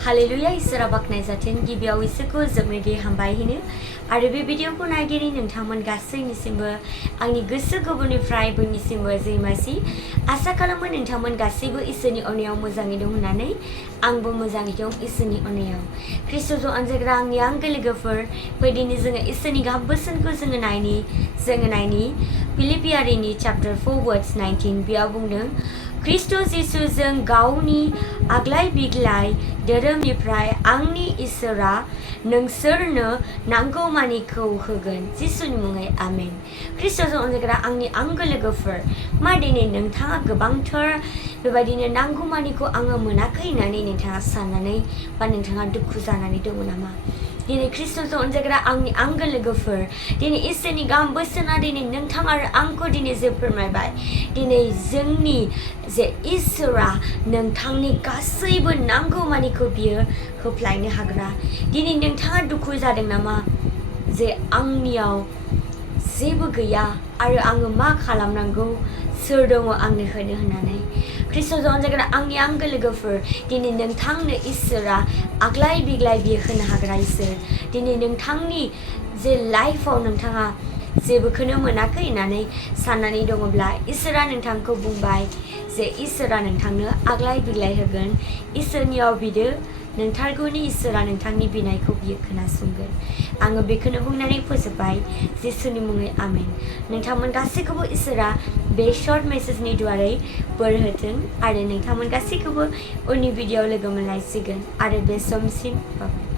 Hallelujah इसोरा बाखनाय जाथों गिबियाव इसोरखौ जोबनोगे हामबाय होनो आरो बे भिडिअखौ नायगिरि नोंथांमोन गासैनिसिमबो आंनि गोसो गोरबोनिफ्राय बयनिसिमबो जैमासि आसा खालामो नोंथांमोन गासैबो इसोरनि अननायाव मोजाङै दं होननानै आंबो मोजाङै दं इसोरनि अननायाव ख्रिस्ट'जों अनजाग्रा आंनि आंगो लोगोफोर बेबायदिनो जोङो इसोरनि गाहाम बोसोनखौ जोङो नायनि फिलिपियारिनि चैप्टर 4 वर्स 19 बेयाव बुंदों ख्रिस्ट' जिसुजों गावनि आग्लाय बिग्लाय धोरोमनिफ्राय आंनि इसोरा नोंसोरनो नांगौमानिखौ होगोन जिसुनि मुङै आमेन। ख्रिस्ट'जों अनजाग्रा आंनि आंगो लोगोफोर मा दिनै नोंथाङा गोबांथार बेबायदिनो नांगौमानिखौ आङो मोनाखै होननानै नोंथाङा साननानै बा नोंथाङा दुखु जानानै दङ नामा? दिनै ख्रिस्ट'जों अनजाग्रा आंनि आंगो लोगोफोर दिनै इसोरनि गाहाम बोसोना दिनै नोंथां आरो आंखौ दिनै जे फोरमायबाय दिनै जोंनि जे इसोरा नोंथांनि गासैबो नांगौमानिखौ बियो होफ्लायनो हाग्रा। दिनै नोंथाङा दुखु जादों नामा जे आंनियाव जेबो गैया आरो आङो मा खालामनांगौ सोर दङ आंनो होनो होननानै ख्रिस्ट'जों अनजाग्रा आंनि आंगो लोगोफोर दिनै नोंथांनो इसोरा आग्लाय बिग्लाय बियो होनो हाग्रा इसोर दिनै नोंथांनि जे लाइफआव नोंथाङा जेबोखौनो मोनाखै होननानै साननानै दङब्ला इसोरा नोंथांखौ बुंबाय जे इसोरा नोंथांनो आग्लाय बिग्लाय होगोन इसोरनियाव बिदो नोंथारगौनि इसोरा नोंथांनि बिनायखौ बियो खोनासंगोन। आङो बेखौनो बुंनानै फोजोबबाय जिसुनि मुङै आमेन। नोंथांमोन गासैखौबो इसोरा बे शर्ट मेसेजनि दुवारै बोर होथों आरो नोंथांमोन गासैखौबो उननि भिडिअ लोगो मोनलायसिगोन आरो बे समसिम बाय।